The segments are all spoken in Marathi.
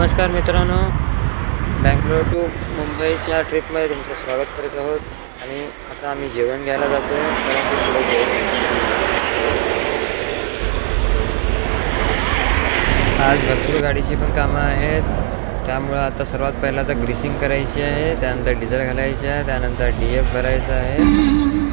नमस्कार मित्रांनो, बँगलोर टू मुंबईच्या ट्रिपमध्ये तुमचं स्वागत करत आहोत. आणि आता आम्ही जेवण घ्यायला जातो आहे, कारण की पुढे जेवण आज भरपूर गाडीची पण कामं आहेत. त्यामुळं आता सर्वात पहिला तर ग्रीसिंग करायची आहे, त्यानंतर डिझेल घालायची आहे, त्यानंतर DF भरायचं आहे.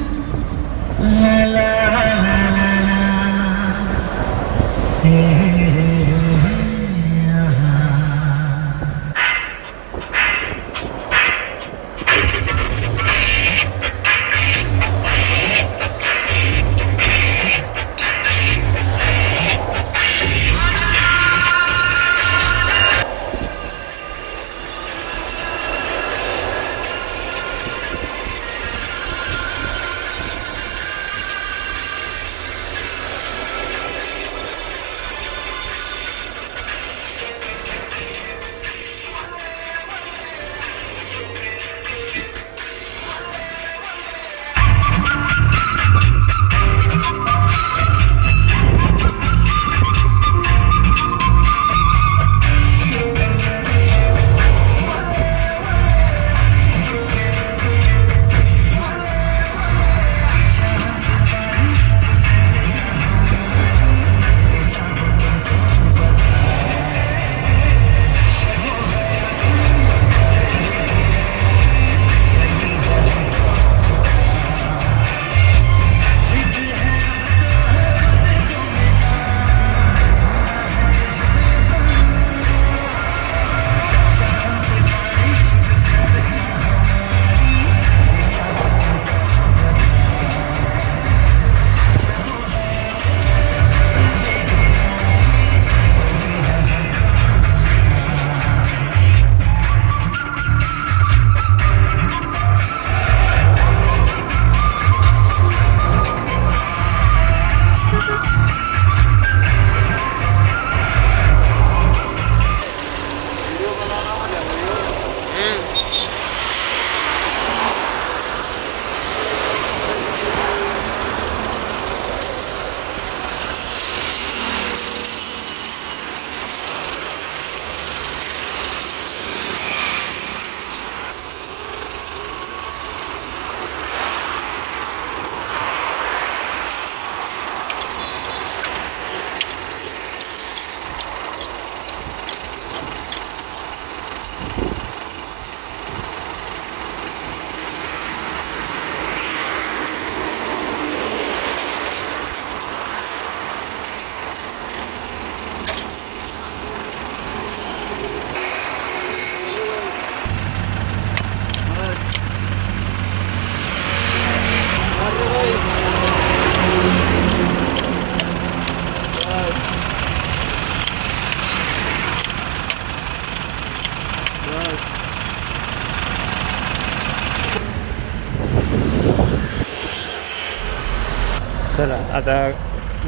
चला, आता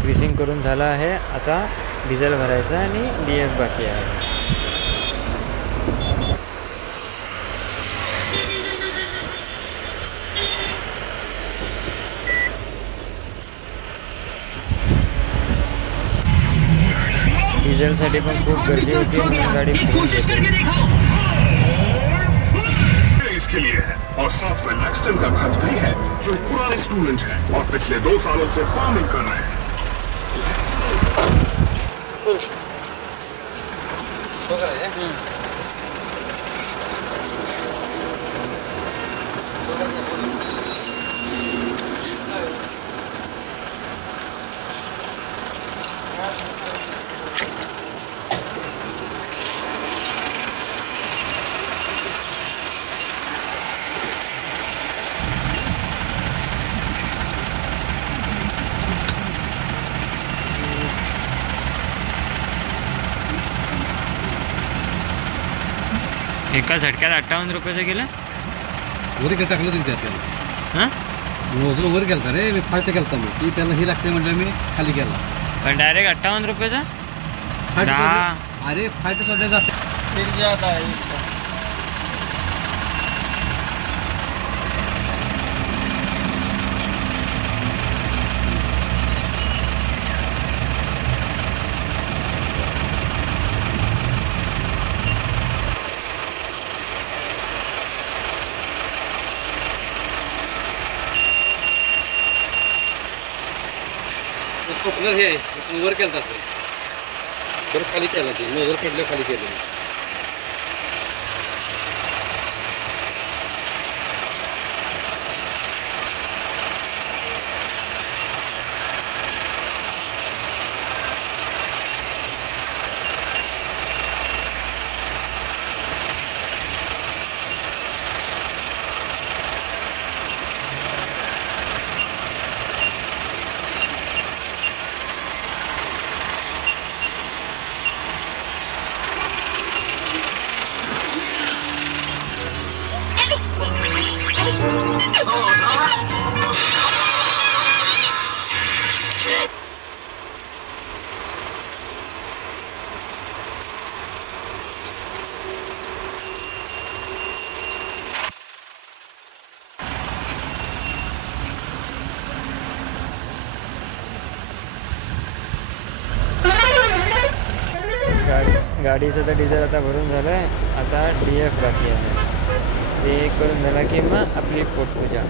ग्रीसिंग करून झालं आहे. आता डिझेल भरायचं आणि DF बाकी आहे. डिझेलसाठी पण खूप गर्दी होती म्हणून गाडी इसके लिए है और साथ में लैक्सटन का खत भी है, जो एक पुराने स्टूडेंट है और पिछले 2 सालों से फार्मिंग कर रहे हैं. एका झटक्यात 58 रुपयाचं गेलं. वर टाकलं तुम्ही त्याला. हां, मोजलं वर गेलता रे, मी फास्ट केलता. मी ती त्याला ही लागते म्हणजे मी खाली गेला. पण डायरेक्ट 58 रुपयाचा. अरे फास्ट सोडण्याचा फिर ज्यादा है इसका. फुटणार हे आपण वर केलं असेल तर खाली केला ते नजर पडल्या खाली केलं. गाडीचं तर डिझेल आता भरून झालं आहे. आता DF बाकी आहे. ते करून झाला की मग आपली पोटपूजा.